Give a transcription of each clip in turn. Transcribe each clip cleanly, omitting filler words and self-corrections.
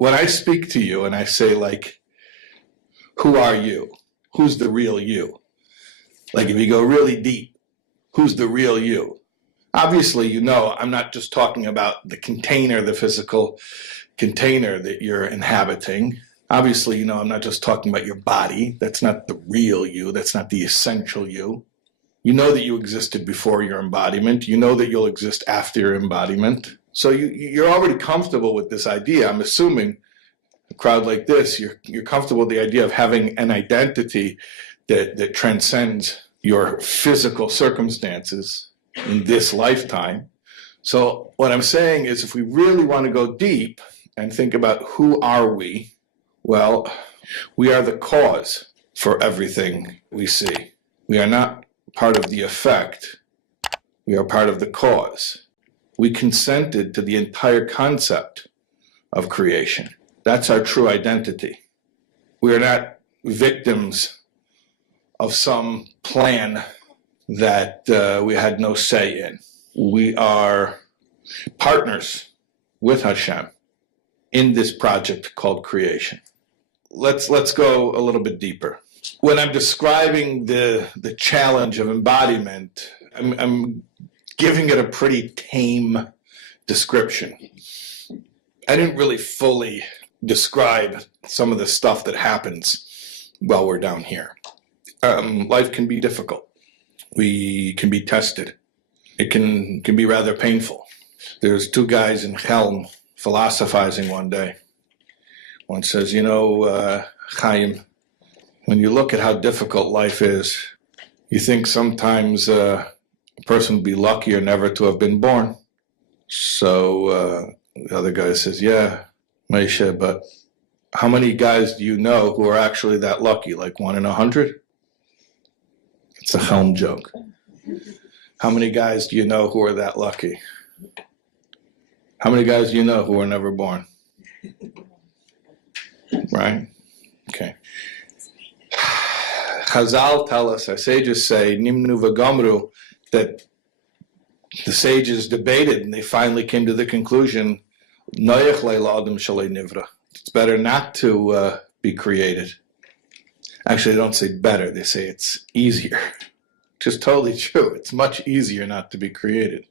when I speak to you and I say, like, who are you? Who's the real you? Like, if you go really deep, who's the real you? Obviously, you know, I'm not just talking about the container, the physical container that you're inhabiting. Obviously, you know, I'm not just talking about your body. That's not the real you. That's not the essential you. You know that you existed before your embodiment. You know that you'll exist after your embodiment. So you're already comfortable with this idea. I'm assuming a crowd like this, you're comfortable with the idea of having an identity that transcends your physical circumstances in this lifetime. So what I'm saying is, if we really want to go deep and think about who are we, well, we are the cause for everything we see. We are not part of the effect. We are part of the cause. We consented to the entire concept of creation. That's our true identity. We are not victims of some plan that we had no say in. We are partners with Hashem in this project called creation. Let's go a little bit deeper. When I'm describing the challenge of embodiment, I'm giving it a pretty tame description. I didn't really fully describe some of the stuff that happens while we're down here. Life can be difficult. We can be tested. It can be rather painful. There's two guys in Helm philosophizing one day. One says, you know, Chaim, when you look at how difficult life is, you think sometimes a person would be luckier never to have been born. So the other guy says, yeah, Moshe, but how many guys do you know who are actually that lucky? Like 1 in 100? It's a Helm joke. How many guys do you know who are that lucky? How many guys do you know who were never born? Right? Okay. Chazal tell us, our sages say, Nimnu v'gamru, that the sages debated and they finally came to the conclusion, Noyach leila adam shalei nivra. It's better not to be created. Actually, they don't say better, they say it's easier. Which is totally true. It's much easier not to be created.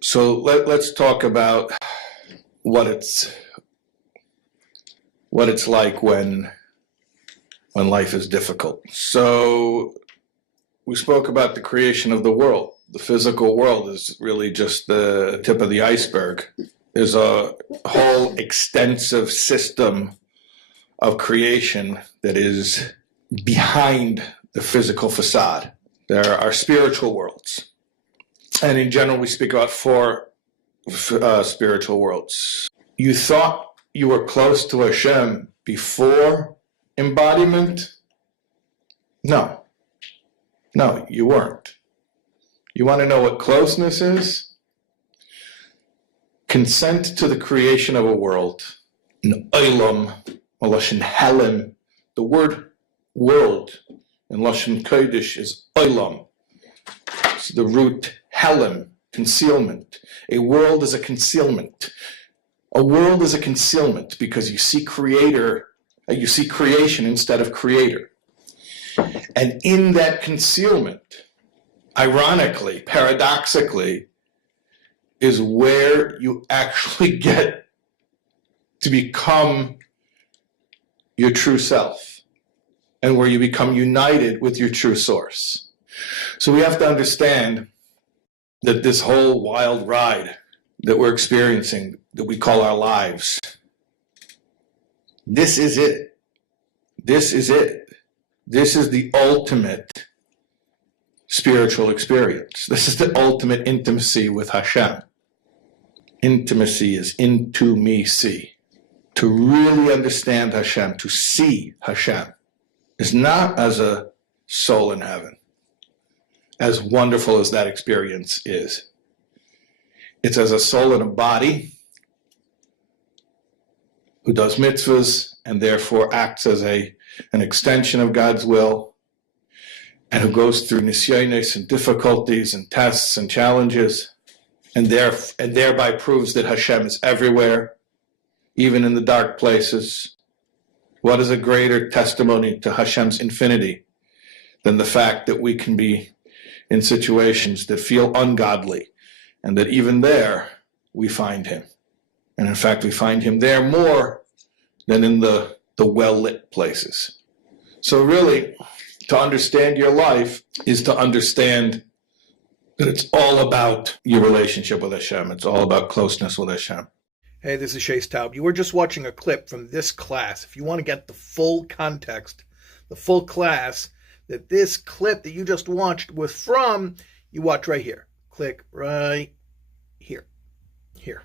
So let's talk about what it's like when life is difficult. So we spoke about the creation of the world. The physical world is really just the tip of the iceberg. There's a whole extensive system of creation that is behind the physical facade. There are spiritual worlds. And in general, we speak about 4 spiritual worlds. You thought you were close to Hashem before embodiment? No, you weren't. You want to know what closeness is? Consent to the creation of a world. An olam, a lashon helem. The word world in lashon kodesh is olam. It's the root helem, concealment. A world is a concealment. A world is a concealment because you see creation instead of creator. And in that concealment, ironically, paradoxically, is where you actually get to become your true self and where you become united with your true source. So we have to understand that this whole wild ride that we're experiencing, that we call our lives, this is it. This is it. This is the ultimate spiritual experience. This is the ultimate intimacy with Hashem. Intimacy is into me see. To really understand Hashem, to see Hashem, is not as a soul in heaven, as wonderful as that experience is. It's as a soul in a body who does mitzvahs and therefore acts as an extension of God's will, and who goes through nisyonos and difficulties and tests and challenges, and thereby proves that Hashem is everywhere, even in the dark places. What is a greater testimony to Hashem's infinity than the fact that we can be in situations that feel ungodly, and that even there we find him. And in fact, we find him there more than in the well-lit places. So really, to understand your life is to understand that it's all about your relationship with Hashem. It's all about closeness with Hashem. Hey, this is Shais Taub. You were just watching a clip from this class. If you want to get the full context, the full class that this clip that you just watched was from, you watch right here. Click right here. Here.